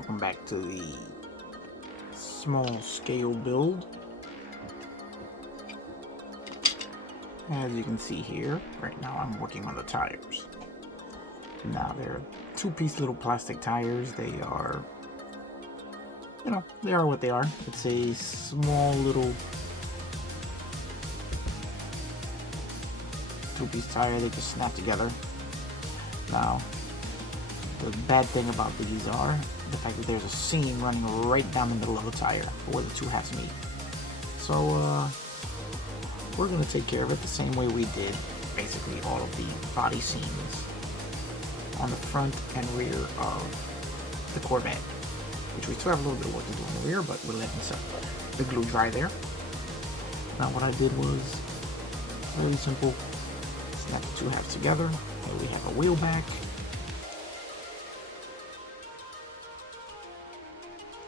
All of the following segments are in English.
welcome back to the small scale build. As you can see here, right now I'm working on the tires. Now they're two-piece little plastic tires. They are, they are what they are. It's a small little two-piece tire. They just snap together. Now, the bad thing about these are the fact that there's a seam running right down the middle of the tire where the two halves meet. So we're going to take care of it the same way we did basically all of the body seams on the front and rear of the Corvette, which we still have a little bit of work to do on the rear, but we're letting the glue dry there. Now what I did was really simple. Snap the two halves together. Here we have a wheel back.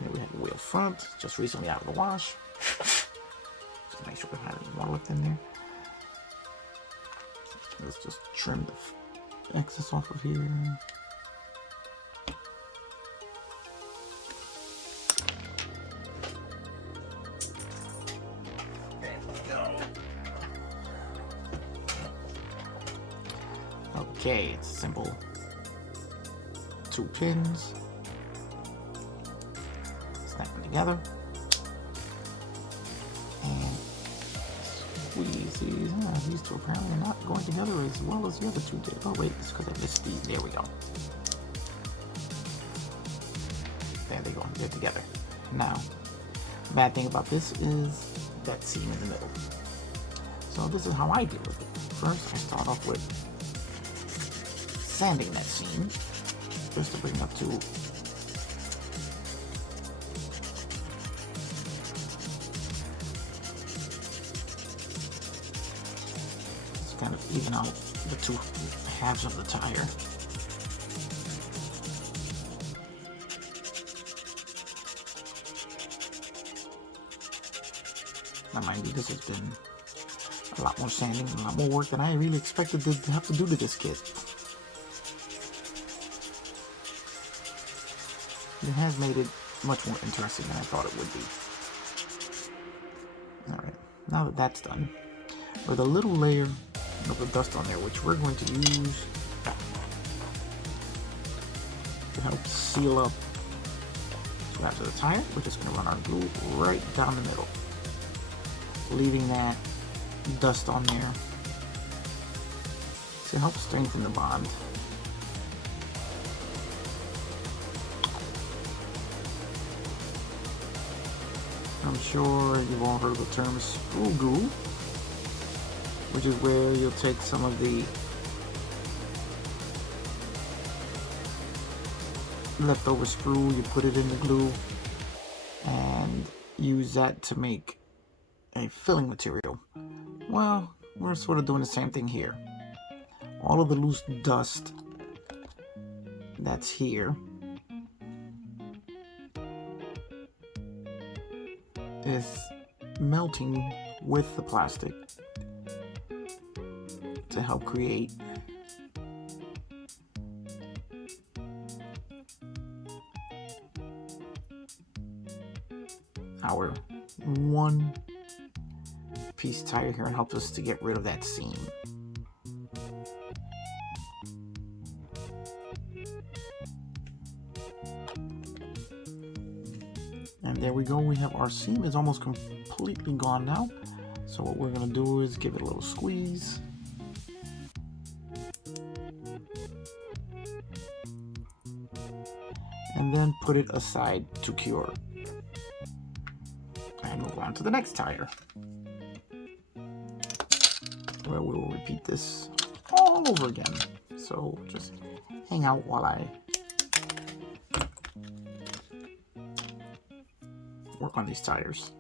Here we have a wheel front, just recently out of the wash. Just make sure we have any water left in there. Let's just trim the excess off of here. There we go. Okay, it's simple. 2 pins. Snap them together. And squeeze these. These two apparently are not going together as well as the other two did. Oh wait, it's because I missed these. There we go. There they go. They're together. Now, the bad thing about this is that seam in the middle. So this is how I deal with it. First, I start off with sanding that seam just to bring it up to kind of even out the two halves of the tire. Now mind you, this has been a lot more sanding and a lot more work than I really expected to have to do to this kit. It has made it much more interesting than I thought it would be. Alright, now that that's done, with a little layer of the dust on there, which we're going to use to help seal up two halves of the tire. We're just going to run our glue right down the middle, leaving that dust on there to help strengthen the bond. I'm sure you've all heard the term sprue glue, which is where you'll take some of the leftover sprue, you put it in the glue, and use that to make a filling material. Well, we're sort of doing the same thing here. All of the loose dust that's here is melting with the plastic to help create our one piece tire here and help us to get rid of that seam. And there we go, we have our seam is almost completely gone now. So what we're going to do is give it a little squeeze. And then put it aside to cure. And move on to the next tire, where we will repeat this all over again. So just hang out while I work on these tires.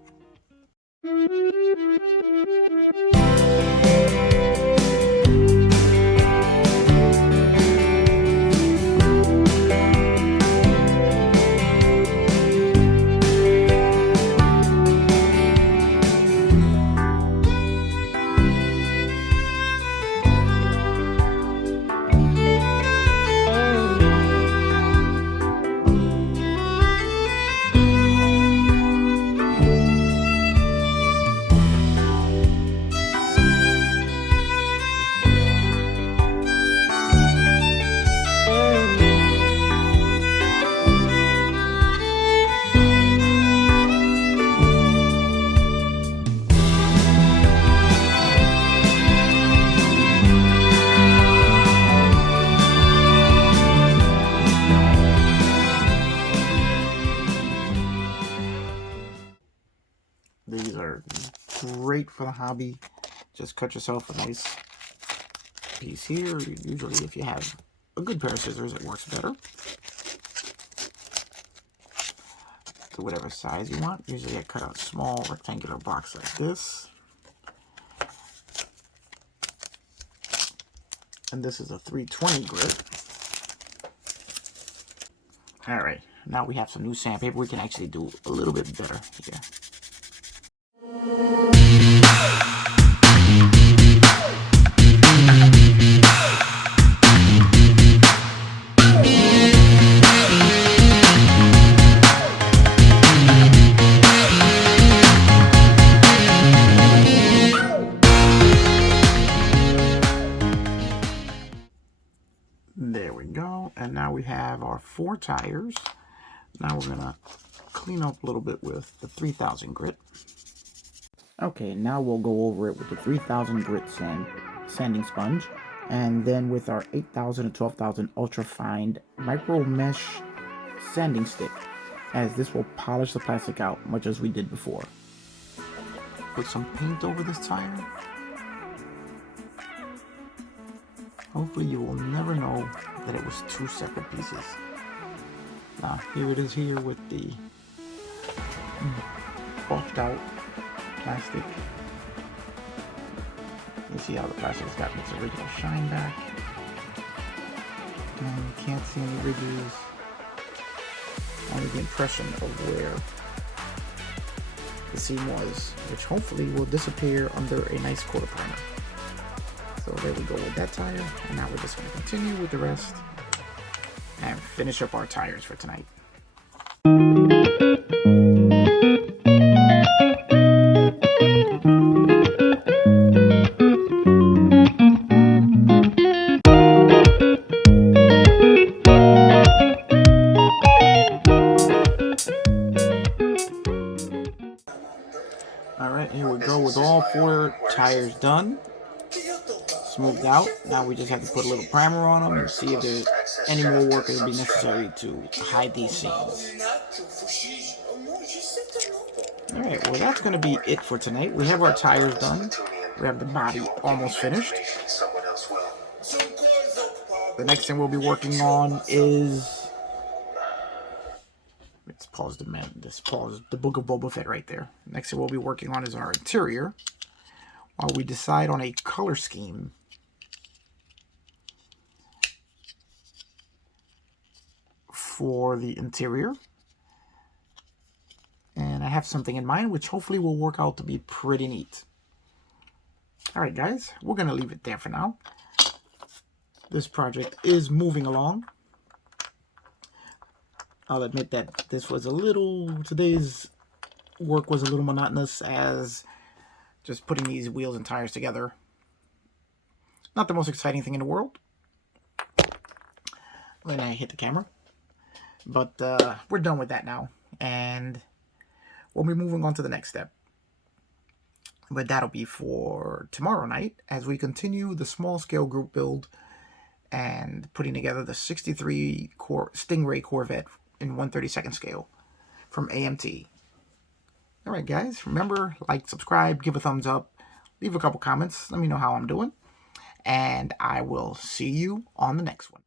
great for the hobby. Just cut yourself a nice piece here. Usually if you have a good pair of scissors, it works better. To whatever size you want. Usually I cut out a small rectangular box like this. And this is a 320 grit. Alright, now we have some new sandpaper. We can actually do a little bit better here. There we go. And now we have our 4 tires. Now we're going to clean up a little bit with the 3000 grit. Okay, now we'll go over it with the 3000 grit sanding sponge. And then with our 8000 and 12000 ultra fine micro mesh sanding stick, as this will polish the plastic out much as we did before. Put some paint over this tire. Hopefully you will never know that it was 2 separate pieces. Now here it is here with the buffed out plastic. You see how the plastic's got its original shine back. And you can't see any ridges. Only the impression of where the seam was, which hopefully will disappear under a nice quarter primer. So there we go with that tire, and now we're just going to continue with the rest and finish up our tires for tonight. Alright, here we go with all 4 tires done. Smoothed out. Now we just have to put a little primer on them and see if there's any more work that would be necessary to hide these seams. Alright, well that's going to be it for tonight. We have our tires done. We have the body almost finished. The next thing we'll be working on is... Let's pause the Book of Boba Fett right there. Next thing we'll be working on is our interior, while we decide on a color scheme for the interior. And I have something in mind which hopefully will work out to be pretty neat. Alright guys, we're going to leave it there for now. This project is moving along. I'll admit that today's work was a little monotonous, as just putting these wheels and tires together, not the most exciting thing in the world when I hit the camera. But we're done with that now, and we'll be moving on to the next step. But that'll be for tomorrow night as we continue the small scale group build and putting together the 63 Stingray Corvette in 1/32 scale from AMT. Alright guys, remember, like, subscribe, give a thumbs up, leave a couple comments, let me know how I'm doing, and I will see you on the next one.